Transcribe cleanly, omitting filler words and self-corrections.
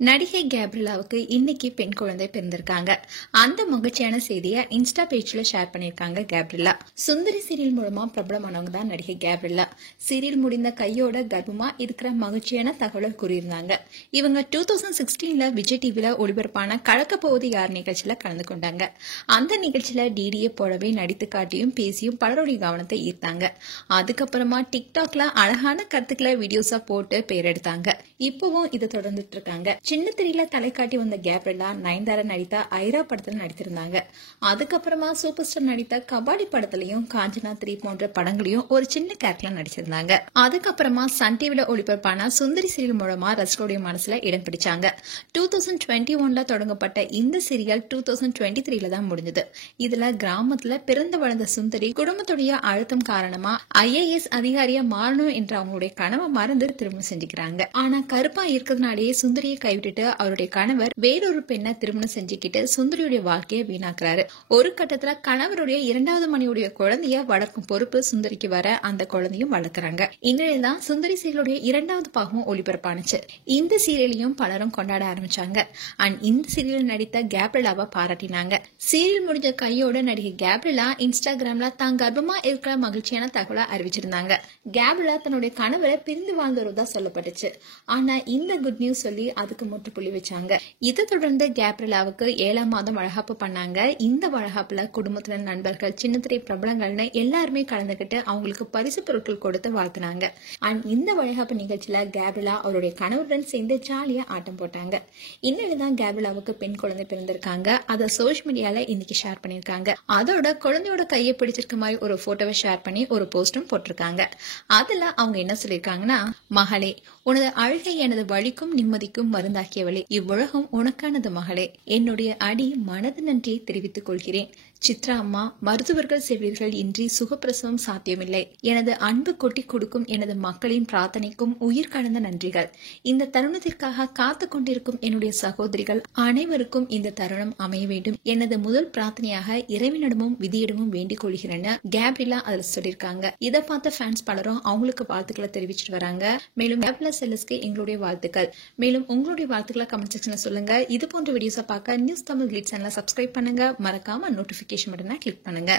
நடிகை கேப்ரியலாவுக்கு இன்னைக்கு பெண் குழந்தை பிறந்திருக்காங்க. அந்த மகிழ்ச்சியான செய்தியை இன்ஸ்டா பேஜ்ல ஷேர் பண்ணிருக்காங்க கேப்ரியலா. சுந்தரி சீரியல் மூலமா பிரபலமானவங்க தான் நடிகை கேப்ரியலா. சீரியல் முடிந்த கையோட கர்ப்பமா இருக்கிற மகிழ்ச்சியான தகவலை கூறியிருந்தாங்க. இவங்க 2016 விஜய் டிவில ஒளிபரப்பான கலக்க போவது யார் நிகழ்ச்சியில கலந்து கொண்டாங்க. அந்த நிகழ்ச்சியில டிடியை போலவே நடித்து காட்டியும் பேசியும் பலருடைய கவனத்தை ஈர்த்தாங்க. அதுக்கப்புறமா டிக்டாக்ல அழகான கருத்துக்களை வீடியோஸா போட்டு பேர் எடுத்தாங்க. இப்பவும் இதை தொடர்ந்துட்டு இருக்காங்க. சின்ன திரையில தலை காட்டி வந்த கேப்ரியலா நயன்தாரா நடித்த ஐரா படத்துல நடித்திருந்தாங்க. அதுக்கப்புறமா சூப்பர் ஸ்டார் நடித்த கபாடி படத்திலையும் காஞ்சனா 3 போன்ற படங்களையும் ஒரு சின்ன கேரக்டர்ல நடிச்சிருந்தாங்க. அதுக்கப்புறமா சன் டிவில ஒளிபரப்பான சுந்தரி சீரியல் மூலமா ரசிகருடைய மனசுல இடம் பிடிச்சாங்க. 2021 தொடங்கப்பட்ட இந்த சீரியல் 2023 தான் முடிஞ்சது. இதுல கிராமத்துல பிறந்து வளர்ந்த சுந்தரி குடும்பத்துடைய அழுத்தம் காரணமா IAS அதிகாரியா மாறணும் என்ற அவங்களுடைய கனவை மறந்து திருமணம் செஞ்சுக்கிறாங்க. ஆனா கருப்பா இருக்கிறதுனாலேயே சுந்தரியை கைவிட்டுட்டு அவருடைய கணவர் வேறொரு பெண்ணை திருமணம் செஞ்சுக்கிட்டு சுந்தரியுடைய வாழ்க்கையை வீணாக்குறாரு. ஒரு கட்டத்துல கணவருடைய 2வது மனைவியுடைய குழந்தைய வளர்க்கும் பொறுப்பு சுந்தரிக்கு வர அந்த குழந்தையும் வளர்க்கறாங்க. இந்நிலையில்தான் சுந்தரி சீரியலுடைய 2வது பாகமும் ஒளிபரப்பானுச்சு. இந்த சீரியலையும் பலரும் கொண்டாட ஆரம்பிச்சாங்க. அண்ட் இந்த சீரியல் நடித்த கேப்ரியலாவை பாராட்டினாங்க. சீரியல் முடிஞ்ச கையோட நடிகை கேப்ரியலா இன்ஸ்டாகிராம்ல தான் கர்ப்பமா இருக்கிற மகிழ்ச்சியான தகவலை அறிவிச்சிருந்தாங்க. கேப்ரியலா தன்னுடைய கணவரை பிரிந்து வாழ்ந்தவரதா சொல்லப்பட்டுச்சு. ஆனா இந்த குட் நியூஸ் சொல்லி அதுக்கு முற்றுப்புள்ளி வச்சாங்க. இதை தொடர்ந்து கேப்ரியலாவுக்கு 7ஆம் மாதம் வளகாப்பு பண்ணாங்க. இந்த வளகாப்புல குடும்பத்தின நண்பர்கள் சின்னத்திரை பிரபலங்கள்னு எல்லாருமே கலந்துகிட்டு அவங்களுக்கு பரிசு பொருட்கள் கொடுத்து வாழ்த்தினாங்க. அண்ட் இந்த வளகாப்பு நிகழ்ச்சியில கேப்ரியலா அவருடைய கணவருடன் சேர்ந்து ஜாலியா ஆட்டம் போட்டாங்க. இந்நிலைதான் கேப்ரியலாவுக்கு பெண் குழந்தை பிறந்திருக்காங்க. அதை சோஷியல் மீடியால இன்னைக்கு ஷேர் பண்ணிருக்காங்க. அதோட குழந்தையோட கையை பிடிச்சிருக்க மாதிரி ஒரு போட்டோவை ஷேர் பண்ணி ஒரு போஸ்டும் போட்டிருக்காங்க. அதுல அவங்க என்ன சொல்லிருக்காங்கன்னா, மகளே, உனது அழுகை எனது வலிக்கும் நிம்மதிக்கும் மருந்தாக்கியவளே, இவ்வுலகம் உனக்கானது மகளே. என்னுடைய அடி மனது நன்றியை தெரிவித்துக் கொள்கிறேன். சித்ரா அம்மா, மருத்துவர்கள் செவிலியர்கள் இன்றி சுகப்பிரசவம் சாத்தியமில்லை. எனது அன்பு கொட்டி கொடுக்கும் எனது மக்களின் பிரார்த்தனைக்கும் உயிர் கலந்த நன்றிகள். இந்த தருணத்திற்காக காத்து கொண்டிருக்கும் என்னுடைய சகோதரிகள் அனைவருக்கும் இந்த தருணம் அமைய வேண்டும். எனது முதல் பிரார்த்தனையாக இறைவனிடமும் விதியிடமும் வேண்டிக் கொள்கிறேன்னு கேப்ரியலா அதுல சொல்லியிருக்காங்க. இதை பார்த்த ஃபேன்ஸ் பலரும் அவங்களுக்கு வாழ்த்துக்களை தெரிவிச்சிட்டு வராங்க. மேலும் கேப்ரியலா செல்லஸ்க்கு எங்களுடைய வாழ்த்துக்கள். மேலும் உங்களுடைய வாழ்த்துக்களை கமெண்ட் செக்ஷன்ல சொல்லுங்க. இது போன்ற வீடியோஸை பார்க்க நியூஸ் தமிழ் கிளிட்ஸ் சேனலை சப்ஸ்கிரைப் பண்ணுங்க. மறக்காம நோட்டிபிகேஷன் பட்டனை கிளிக் பண்ணுங்க.